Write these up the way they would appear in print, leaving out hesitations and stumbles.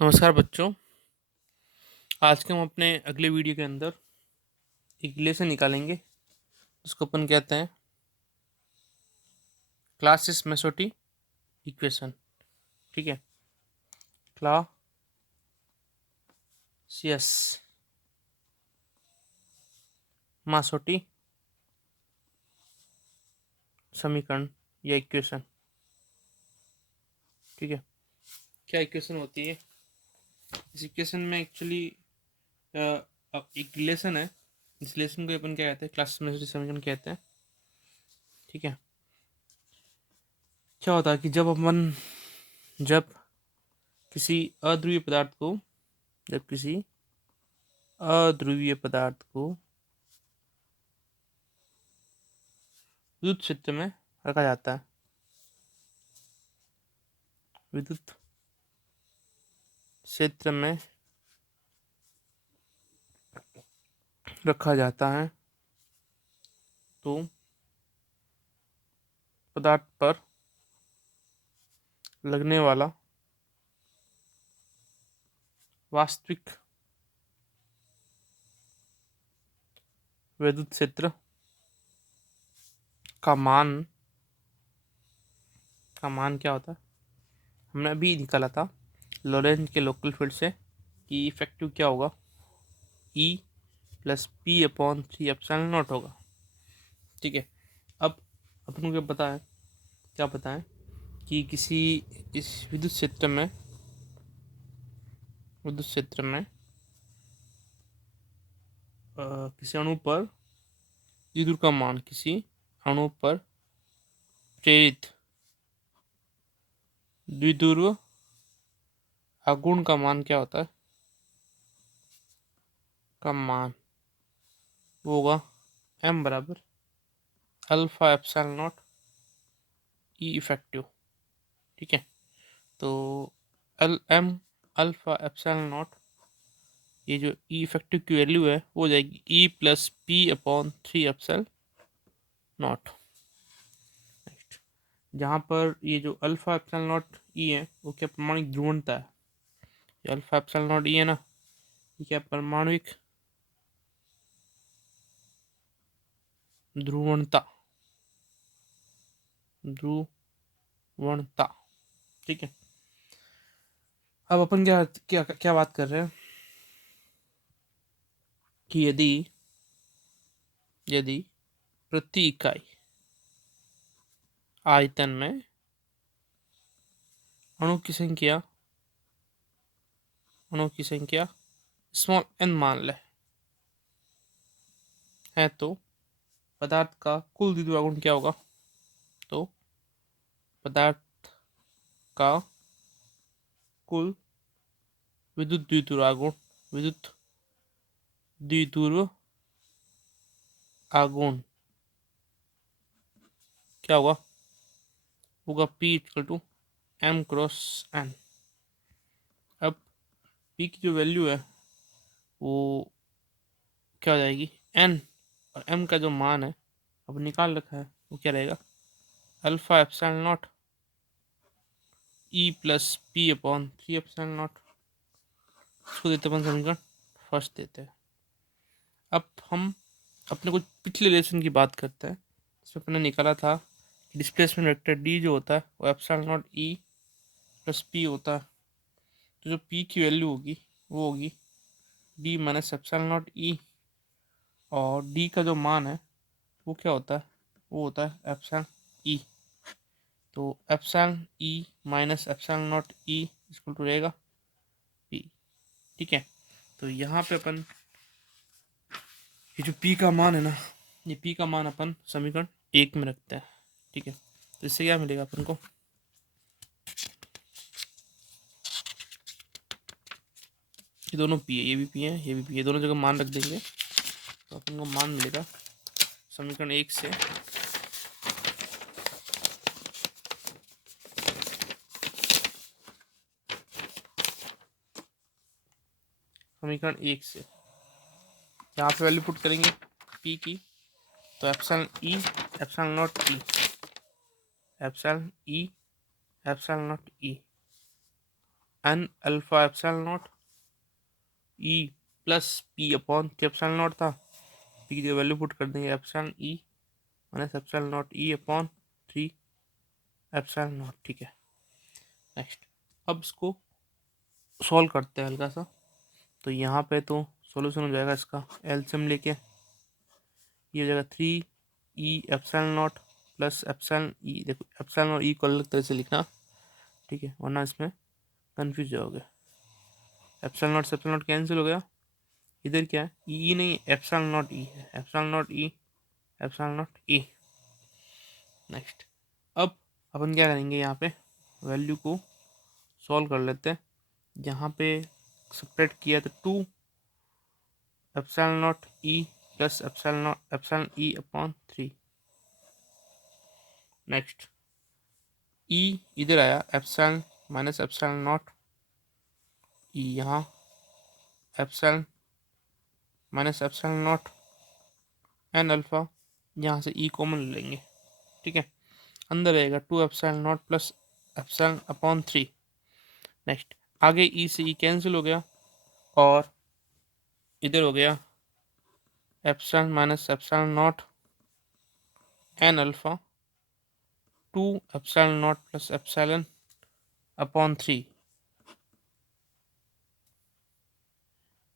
नमस्कार बच्चों। आज के हम अपने अगले वीडियो के अंदर एक रिलेशन निकालेंगे जिसको अपन कहते हैं क्लासिस मेसोटी इक्वेशन। ठीक है, क्लासियस मासोटी समीकरण या इक्वेशन। ठीक है, क्या इक्वेशन होती है? इस इक्वेशन में एक्चुअली एक रिलेशन है। इस रिलेशन को अपन क्या कहते हैं? क्लासिस मेसोटी समीकरण कहते हैं। ठीक है, क्या होता है कि जब किसी अध्रुवीय पदार्थ को जब किसी अध्रुवीय पदार्थ को विद्युत क्षेत्र में रखा जाता है, विद्युत क्षेत्र में रखा जाता है तो पदार्थ पर लगने वाला वास्तविक विद्युत क्षेत्र का मान क्या होता है? हमने अभी निकाला था लॉरेंट के लोकल फील्ड से कि इफेक्टिव क्या होगा, E plus P upon 3 epsilon not होगा। ठीक है, अब अपन को क्या पता है कि किसी इस विद्युत क्षेत्र में किसी अणु पर द्विध्रुव का मान, किसी अणु पर प्रेरित द्विध्रुव आघूर्ण का मान क्या होता है? का मान वो होगा m बराबर alpha epsilon not E effective. ठीक है, तो m अल्फा एप्सिलॉन नॉट, ये जो ई इफेक्टिव की वैल्यू है वो हो जाएगी E plus P upon 3 epsilon not. जहाँ पर ये जो अल्फा एप्सिलॉन नॉट ई है वो क्या परमाणुक ध्रुवणता है। ये अल्फा एप्सिलॉन नॉट ई है ना, ये क्या परमाणुक ध्रुवणता ध्रुवणता। ठीक है, अब अपन क्या क्या क्या बात कर रहे हैं कि यदि यदि प्रति इकाई आयतन में अणु की संख्या स्मॉल n मान ले है तो पदार्थ का कुल द्विध्रुव आघूर्ण क्या होगा? तो पदार्थ का कुल विद्युत द्विध्रुव आघूर्ण क्या होगा P equal to m cross n। अब P की जो वैल्यू है वो क्या हो जाएगी? n, और m का जो मान है अब निकाल रखा है वो क्या रहेगा? Alpha epsilon not E plus P upon 3 epsilon not. इसको देते अपन समीकरण फर्स्ट देते हैं। अब हम अपने कुछ पिछले रिलेशन की बात करते हैं। इसमें अपने निकाला था डिस्प्लेसमेंट वेक्टर D जो होता है वो epsilon not E plus P होता है। तो जो P की वैल्यू होगी वो होगी D minus epsilon not E, और D का जो मान है वो क्या होता है? वो होता है एप्सिलॉन E। तो epsilon E minus epsilon not E equal to रहेगा P। ठीक है, तो यहाँ पे अपन ये जो P का मान है ना, ये P का मान अपन समीकरण 1 में रखते हैं। ठीक है, तो इससे क्या मिलेगा अपन को? ये दोनों P है, ये भी P है, ये भी P है, दोनों जगह मान रख देंगे तो अपन को मान मिलेगा समीकरण 1 से यहाँ पे वैल्यू पुट करेंगे P की, तो epsilon E epsilon not E, epsilon E epsilon not E n alpha epsilon not E plus P upon three epsilon not था, पी की वैल्यू पुट कर देंगे epsilon E minus epsilon not E upon three epsilon not. ठीक है, next अब इसको solve करते हैं हल्का सा। तो यहाँ पे तो सॉल्यूशन हो जाएगा इसका एलसीएम लेके, ये हो जाएगा three E epsilon naught plus epsilon E. देखो एप्सिलॉन और ई को अलग तरह से लिखना, ठीक है, वरना इसमें कंफ्यूज जाओगे। एप्सिलॉन नॉट से एप्सिलॉन नॉट कैंसिल हो गया, इधर क्या है ई नहीं एप्सिलॉन नॉट ई है, epsilon not E epsilon not E. Next अब अपन क्या करेंगे, यहाँ पे वैल्यू को सॉल्व कर लेते हैं। यहाँ पे सेपरेट किया तो two epsilon not E plus epsilon E upon three. Next E इधर आया epsilon minus epsilon not E, यहाँ epsilon minus epsilon naught N alpha, यहाँ से ई कॉमन लेंगे। ठीक है, अंदर रहेगा two epsilon naught plus epsilon upon three. Next आगे ई से ई कैंसिल हो गया और इधर हो गया epsilon minus epsilon naught N alpha two epsilon naught plus epsilon upon three.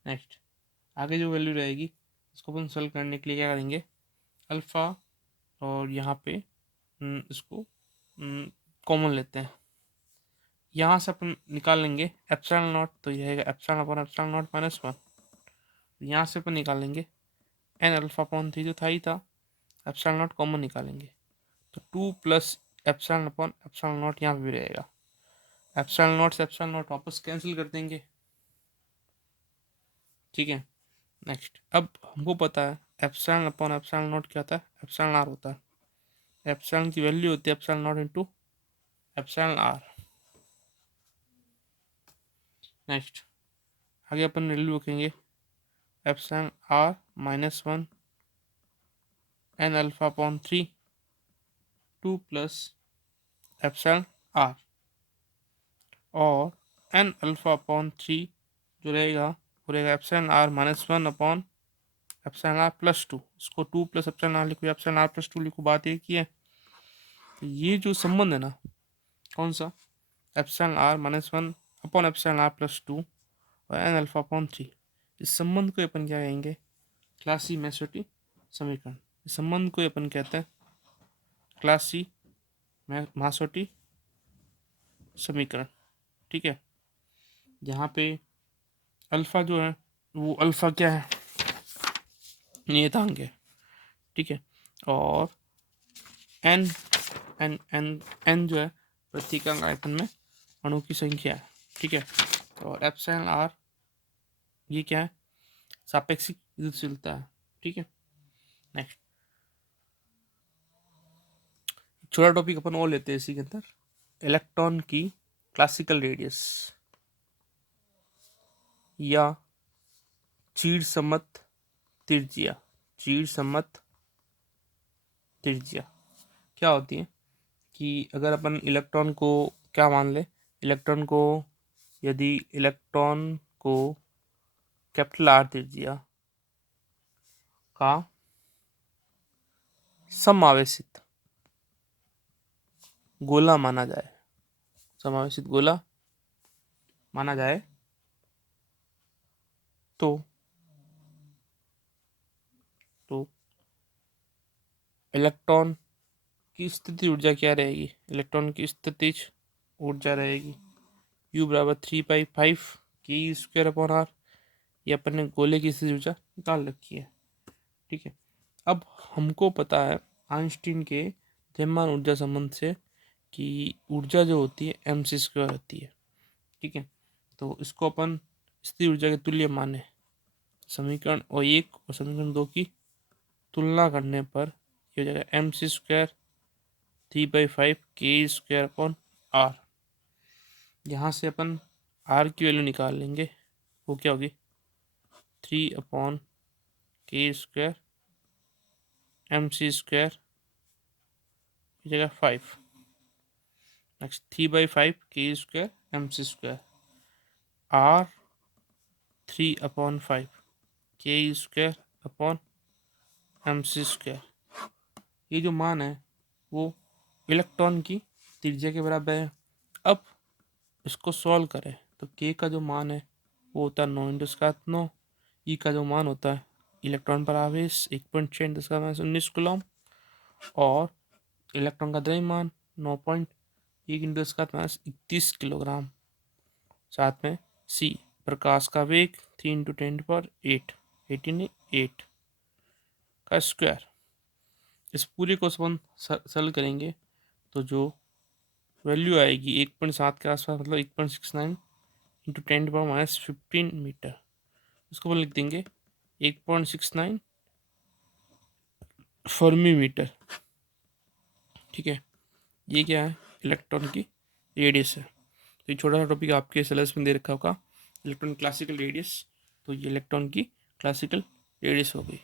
Next आगे जो वैल्यू रहेगी इसको अपन सॉल्व करने के लिए क्या करेंगे, अल्फ़ा और यहाँ पे इसको कॉमन लेते हैं। यहाँ से अपन निकाल लेंगे एप्सिलॉन नॉट, तो ये रहेगा epsilon upon epsilon not minus one. यहाँ से अपन निकालेंगे एन अल्फा अपॉन थ्री जो था ही था, एप्सिलॉन नॉट कॉमन निकालेंगे तो to plus epsilon upon epsilon not यहाँ पे भी रहेगा। एप्सिलॉन नॉट से एप्सिलॉन नॉट वापस कैंसिल कर देंगे। ठीक है, नेक्स्ट अब हमको पता है एप्सिलॉन अपॉन एप्सिलॉन नॉट क्या होता है, एप्सिलॉन आर होता है। एप्सिलॉन की वैल्यू होती है epsilon not into epsilon R. Next आगे अपन वैल्यू रखेंगे epsilon R minus one n alpha upon three two plus epsilon R और एन अल्फा अपॉन थ्री जो रहेगा वो रहेगा epsilon R minus one upon epsilon R plus two. इसको two plus epsilon R लिखो, एप्सिलॉन आर प्लस टू लिखो, बात एक ही है। तो ये जो संबंध है ना, कौन सा, epsilon R minus one upon epsilon R plus two और एन अल्फा अपॉन थ्री, इस संबंध को अपन क्या कहेंगे, क्लासी मैसोटी समीकरण। इस संबंध को अपन कहते हैं क्लासी मासोटी समीकरण। ठीक है, यहाँ पे अल्फा जो है वो अल्फा क्या है, नियतांक है। ठीक है, और एन एन एन एन जो है प्रतीकांक आयतन में अणु की संख्या है। ठीक है, और एप्सिलॉन आर ये क्या है, सापेक्षिक विद्युतशीलता है। ठीक है, नेक्स्ट छोटा टॉपिक अपन और लेते हैं इसी के अंदर, इलेक्ट्रॉन की क्लासिकल रेडियस या चीड़ सम्मत त्रिज्या। चीड़ सम्मत त्रिज्या क्या होती है कि अगर अपन इलेक्ट्रॉन को क्या मान ले, इलेक्ट्रॉन को यदि इलेक्ट्रॉन को कैपिटल आर त्रिज्या का समावेशित गोला माना जाए, समावेशित गोला माना जाए तो इलेक्ट्रॉन की स्थिति ऊर्जा क्या रहेगी, इलेक्ट्रॉन की स्थितिज ऊर्जा रहेगी U बराबर थ्री बाई फाइव के स्क्वायर अपॉन आर। ये अपन ने गोले की स्थिति ऊर्जा निकाल रखी है। ठीक है, अब हमको पता है आइंस्टीन के द्रव्यमान ऊर्जा संबंध से कि ऊर्जा जो होती है एम सी स्क्वायर होती है। ठीक है, तो इसको अपन स्थिर ऊर्जा के तुल्य माने, समीकरण और एक और समीकरण दो की तुलना करने पर ये हो जाएगा M C square three by five के स्क्वायर अपॉन आर। यहाँ से अपन आर की वैल्यू निकाल लेंगे, वो क्या होगी three upon K square M C square जगह five. Next three by five के square M C square, R3/5 Ke² upon mc²। ये जो मान है वो इलेक्ट्रॉन की त्रिज्या के बराबर है। अब इसको सॉल्व करें तो के का जो मान है वो होता है 9 × 10⁻⁹। ई का जो मान होता है इलेक्ट्रॉन पर आवेश 1.6 × 10⁻19 कूलम, और इलेक्ट्रॉन का द्रव्यमान 9.1 × 10⁻31 किलोग्राम। साथ में सी प्रकाश का वेग 3 × 10⁸ 8 का स्क्वायर। इस पूरे को अपन सरल करेंगे तो जो वैल्यू आएगी 1.7 के आसपास, मतलब 1.69 × 10⁻15 मीटर। इसको अपन लिख देंगे 1.69 फर्मी मीटर। ठीक है, ये क्या है, इलेक्ट्रॉन की रेडियस है। तो ये छोटा सा टॉपिक आपके सिलेबस में दे रखा होगा, इलेक्ट्रॉन क्लासिकल रेडियस। तो ये इलेक्ट्रॉन की क्लासिकल रेडियस हो गई।